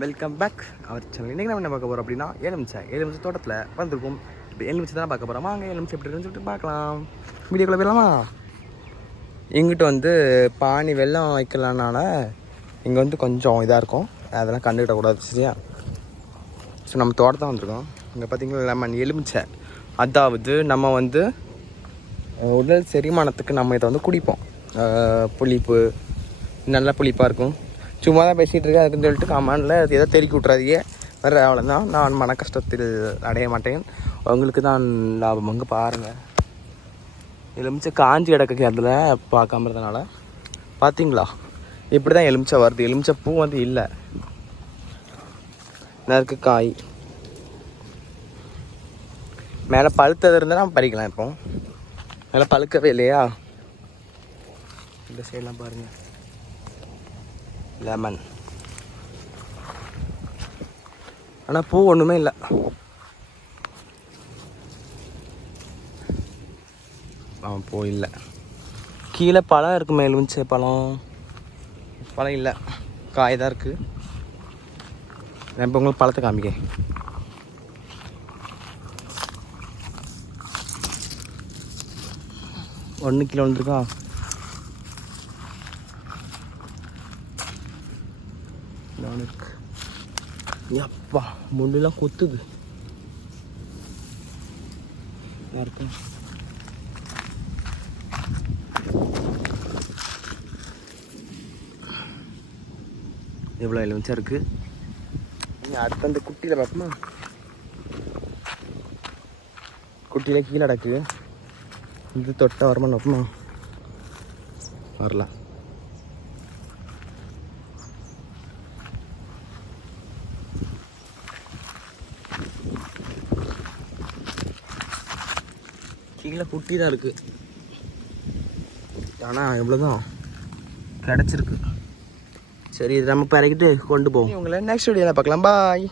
Welcome back our channel. இன்றைக்கி நம்ம என்ன பார்க்க போகிறோம் அப்படின்னா எலுமிச்சை தோட்டத்தில் வந்திருக்கும். இப்போ எலுமிச்சை தான் பார்க்க போகிறோம். வாங்க எலுமிச்சை எப்படி இருக்குன்னு சொல்லிட்டு பார்க்கலாம். வீடியோக்குள்ளே போயிடலாமா? இங்கிட்ட வந்து பானி வெள்ளம் வைக்கலான்னால இங்கே வந்து கொஞ்சம் இதாக இருக்கும், அதெல்லாம் கண்டுக்கிடக்கூடாது சரியா. ஸோ நம்ம தோட்டத்தை வந்திருக்கோம். இங்கே பார்த்திங்கன்னா லெமன் எலுமிச்சை, அதாவது நம்ம வந்து உடல் செரிமானத்துக்கு நம்ம இதை வந்து குடிப்போம். புளிப்பு நல்லா புளிப்பாக இருக்கும். சும்மா தான் பேசிகிட்டு இருக்கேன் அதுக்குன்னு சொல்லிட்டு கமெண்டில் அது எதோ தெருக்கி விட்றாதீங்க. வேறு அவ்வளோதான், நான் மன கஷ்டத்தில் அடைய மாட்டேன், உங்களுக்கு தான் லாபம். அங்கே பாருங்கள் எலுமிச்சை காஞ்சி கிடக்கு அதில் பார்க்காம இருந்தனால. பார்த்தீங்களா இப்படி தான் எலுமிச்சை வருது. எலுமிச்சை பூ வந்து இல்லை, நறுக்கு காய் மேலே பழுத்தது இருந்தால் நம்ம பறிக்கலாம். இப்போ மேலே பழுக்கவே இல்லையா. இந்த சைடெலாம் பாருங்கள் லெமன், ஆனால் பூ ஒன்றுமே இல்லை. பூ இல்லை. கீழே பழம் இருக்குமே எலுமிச்சை பழம் இல்லை, காய் தான் இருக்குது. நான் இப்போ உங்களுக்கு பழத்தை காமிக்க. ஒன்று கிலோ வந்துருக்கா. அப்பா முள்ளெல்லாம் கொத்துது. இருக்கும் எவ்வளோ எலுமிச்சா இருக்கு. அடுத்த அந்த குட்டியில் பார்ப்போமா, குட்டியில் கீழே அடக்கு. இது தொட்டை வரமா நோப்பமா வரலாம். கீழே குட்டி தான் இருக்குது, ஆனால் எவ்வளோதான் கிடச்சிருக்கு. சரி இது நம்ம பறக்கிட்டு கொண்டு போவோம். உங்களை நெக்ஸ்ட் வீடியோவில் பார்க்கலாம். பாய்.